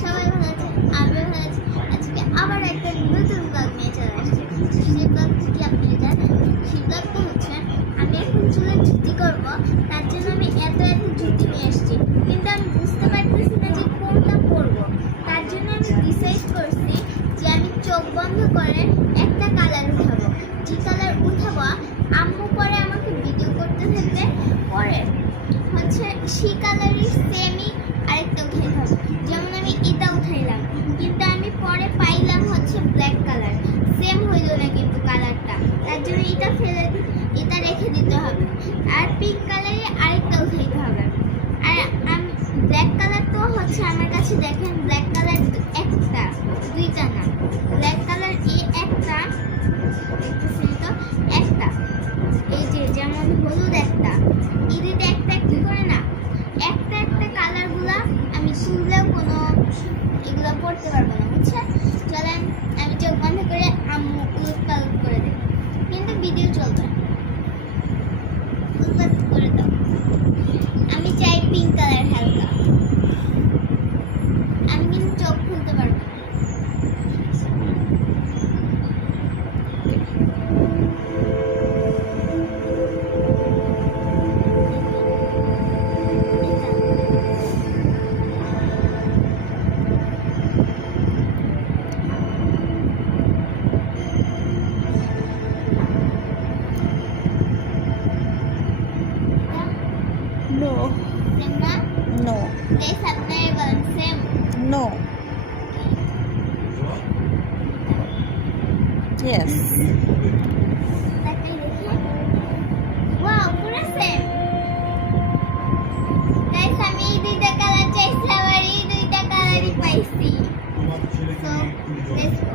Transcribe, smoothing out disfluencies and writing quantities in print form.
সবাই ভালো আছে, আমিও ভালো আছি। আজকে আবার একটা নতুন ব্লগ নিয়ে চলে আসছি। সেই ব্লগ কি আপনি জানেন? সেই ব্লগটা হচ্ছে আমি এখন চুলে ধুতি করব, তার জন্য আমি এত ধুতি নিয়ে এসেছি, কিন্তু আমি বুঝতে পারতেছি না যে কোনটা পরবো। তার জন্য আমি ডিসাইড করছি যে আমি চোখ বন্ধ করে একটা কালার উঠাবো। যে কালার উঠাবো আম্মু পরে আমাকে ভিডিও করতে থাকবে, পরে হচ্ছে সেই কালারই সেমই আরেকটা উঠে খাবো। যেমন আমি এটা উঠাইলাম, কিন্তু আমি পরে পাইলাম হচ্ছে ব্ল্যাক কালার, সেম হইল না কিন্তু কালারটা। তার জন্য এটা ফেলে এটা রেখে দিতে হবে, আর পিঙ্ক কালারে আরেকটা উঠাইতে হবে। আর আমি ব্ল্যাক কালার তো হচ্ছে আমার কাছে দেখেন, ব্ল্যাক কালার একটা দুইটা না, ব্ল্যাক কালার এই একটা দেখতেছেন তো, একটা এই যে যেমন হলুদ একটা, এই দুইটা একটা একটা করে না, একটা একটা কালারগুলা আমি তুললেও কোনো এগুলো পড়তে পারবো না, বুঝছেন? চলেন আমি চোখ বন্ধ করে আম্মু উলট পালট করে দেব, কিন্তু ভিডিও চলবে। উলট পালট করে দাও। আমি চাই পিঙ্ক কালার হালকা, আমি কিন্তু চোখ খুলতে পারবো না। No, সেম না? no, গাইস আপনারা বলেন সেম? no. Yes. তাকাই দেখি। ওয়াও, পুরো সেম। গাইস আমি এই দুইটা কালার চাইছিলাম আর এই দুইটা কালারই পাইছি। So let's go.